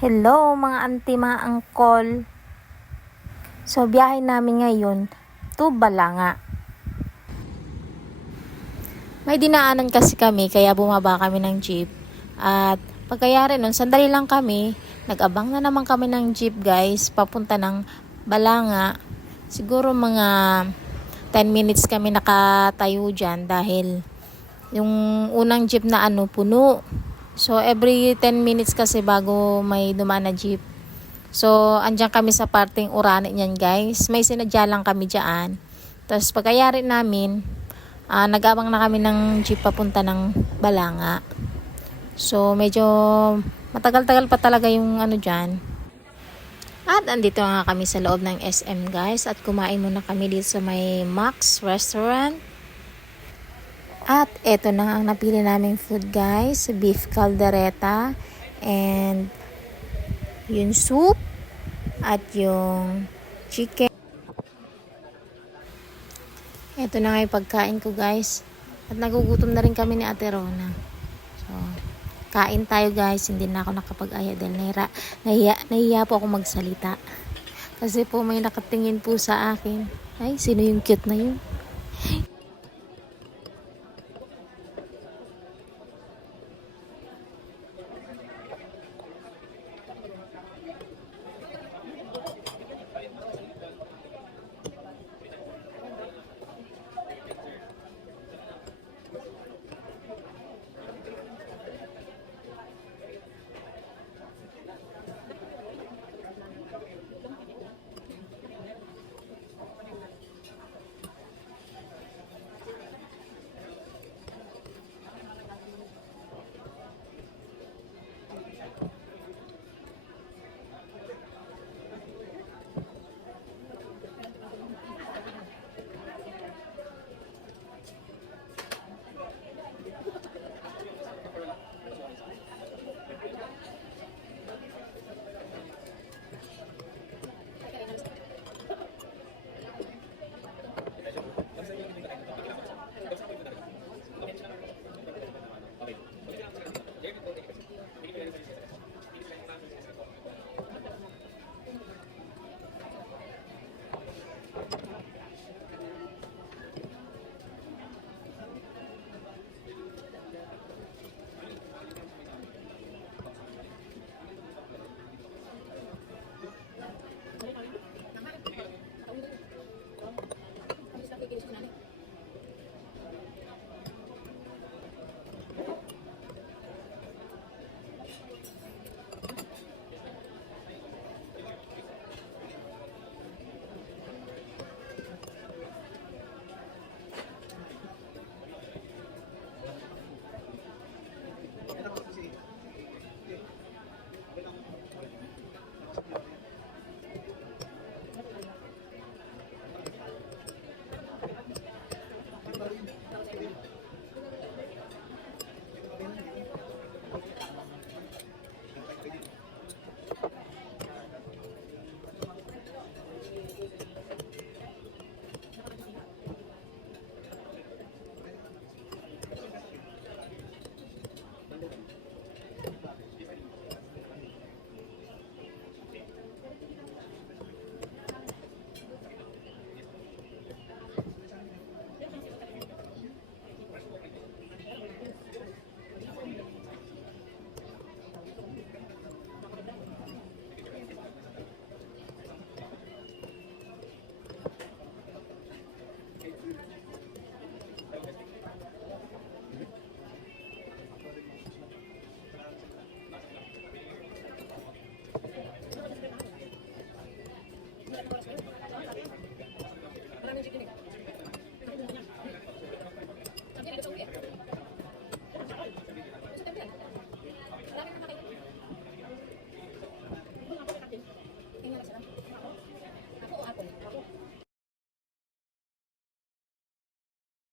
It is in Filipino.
Hello mga auntie, mga uncle. So biyahe namin ngayon to Balanga. May dinaanan kasi kami kaya bumaba kami ng jeep. At pagkayari nun, sandali lang kami. Nag-abang na naman kami ng jeep guys, papunta ng Balanga. Siguro mga 10 minutes kami nakatayo dyan dahil yung unang jeep na puno. So every 10 minutes kasi bago may dumaan na jeep. So, andyan kami sa parting Urani niyan guys. May sinadya lang kami dyan. Tapos pagkayari namin, nag-abang na kami ng jeep papunta ng Balanga. So, medyo matagal-tagal pa talaga yung dyan. At andito nga kami sa loob ng SM guys. At kumain muna kami dito sa may Max Restaurant. At eto na ang napili naming food guys. Beef caldereta and yung soup at yung chicken. Ito na nga yung pagkain ko guys. At nagugutom na rin kami ni Ate Rona. So, kain tayo guys. Hindi na ako nakapag-aya dahil nahiya po ako magsalita. Kasi po may nakatingin po sa akin. Ay, sino yung cute na yun?